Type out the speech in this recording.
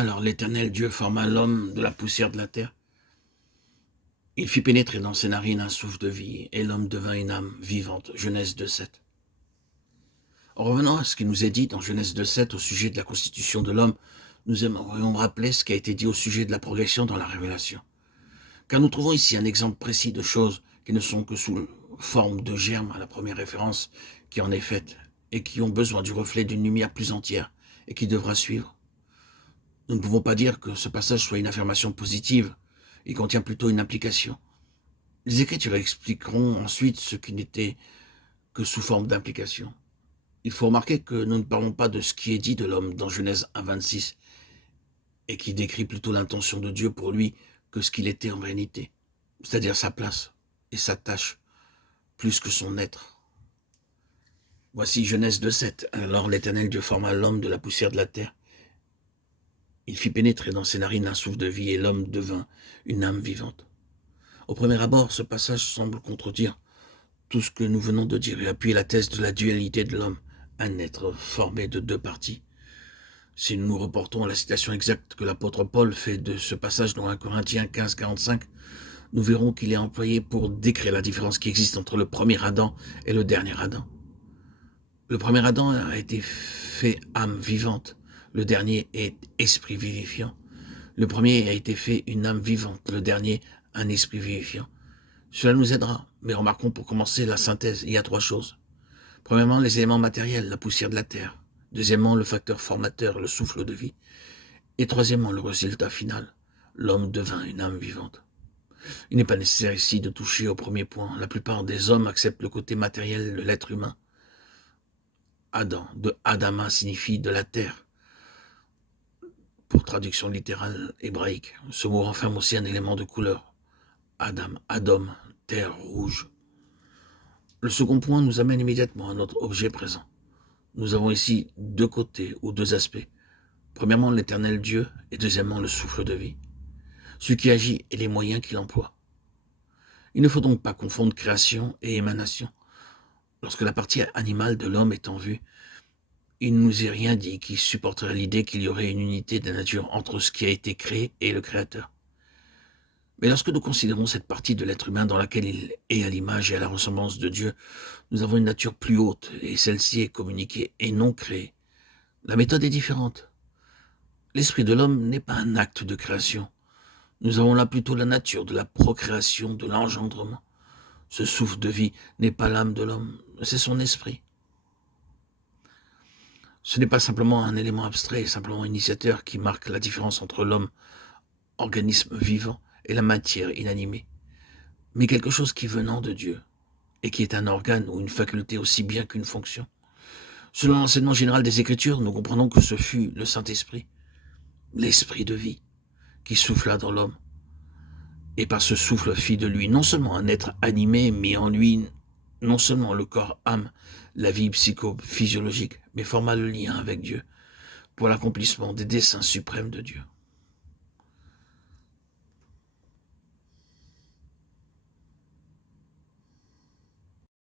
Alors l'Éternel Dieu forma l'homme de la poussière de la terre. Il fit pénétrer dans ses narines un souffle de vie, et l'homme devint une âme vivante. Genèse 2,7. En revenant à ce qui nous est dit dans Genèse 2,7 au sujet de la constitution de l'homme, nous aimerions rappeler ce qui a été dit au sujet de la progression dans la révélation. Car nous trouvons ici un exemple précis de choses qui ne sont que sous forme de germes à la première référence qui en est faite, et qui ont besoin du reflet d'une lumière plus entière, et qui devra suivre. Nous ne pouvons pas dire que ce passage soit une affirmation positive, il contient plutôt une implication. Les Écritures expliqueront ensuite ce qui n'était que sous forme d'implication. Il faut remarquer que nous ne parlons pas de ce qui est dit de l'homme dans Genèse 1,26, et qui décrit plutôt l'intention de Dieu pour lui que ce qu'il était en réalité, c'est-à-dire sa place et sa tâche, plus que son être. Voici Genèse 2,7. Alors l'Éternel Dieu forma l'homme de la poussière de la terre. Il fit pénétrer dans ses narines un souffle de vie, et l'homme devint une âme vivante. Au premier abord, ce passage semble contredire tout ce que nous venons de dire et appuyer la thèse de la dualité de l'homme, un être formé de deux parties. Si nous nous reportons à la citation exacte que l'apôtre Paul fait de ce passage dans 1 Corinthiens 15,45, nous verrons qu'il est employé pour décrire la différence qui existe entre le premier Adam et le dernier Adam. Le premier Adam a été fait âme vivante, le dernier est esprit vivifiant. Le premier a été fait une âme vivante, le dernier un esprit vivifiant. Cela nous aidera, mais remarquons pour commencer la synthèse. Il y a trois choses. Premièrement, les éléments matériels, la poussière de la terre. Deuxièmement, le facteur formateur, le souffle de vie. Et troisièmement, le résultat final. L'homme devint une âme vivante. Il n'est pas nécessaire ici de toucher au premier point. La plupart des hommes acceptent le côté matériel de l'être humain. Adam, de Adama, signifie de la terre. Pour traduction littérale hébraïque, ce mot renferme aussi un élément de couleur. Adam, Adom, terre rouge. Le second point nous amène immédiatement à notre objet présent. Nous avons ici deux côtés ou deux aspects. Premièrement, l'Éternel Dieu et deuxièmement, le souffle de vie. Celui qui agit et les moyens qu'il emploie. Il ne faut donc pas confondre création et émanation. Lorsque la partie animale de l'homme est en vue, il ne nous est rien dit qui supporterait l'idée qu'il y aurait une unité de nature entre ce qui a été créé et le Créateur. Mais lorsque nous considérons cette partie de l'être humain dans laquelle il est à l'image et à la ressemblance de Dieu, nous avons une nature plus haute et celle-ci est communiquée et non créée. La méthode est différente. L'esprit de l'homme n'est pas un acte de création. Nous avons là plutôt la nature de la procréation, de l'engendrement. Ce souffle de vie n'est pas l'âme de l'homme, c'est son esprit. Ce n'est pas simplement un élément abstrait, simplement initiateur qui marque la différence entre l'homme, organisme vivant, et la matière inanimée, mais quelque chose qui venant de Dieu, et qui est un organe ou une faculté aussi bien qu'une fonction. Selon l'enseignement général des Écritures, nous comprenons que ce fut le Saint-Esprit, l'esprit de vie, qui souffla dans l'homme, et par ce souffle fit de lui non seulement un être animé, mais en lui non seulement le corps-âme, la vie psychophysiologique, mais forma le lien avec Dieu pour l'accomplissement des desseins suprêmes de Dieu.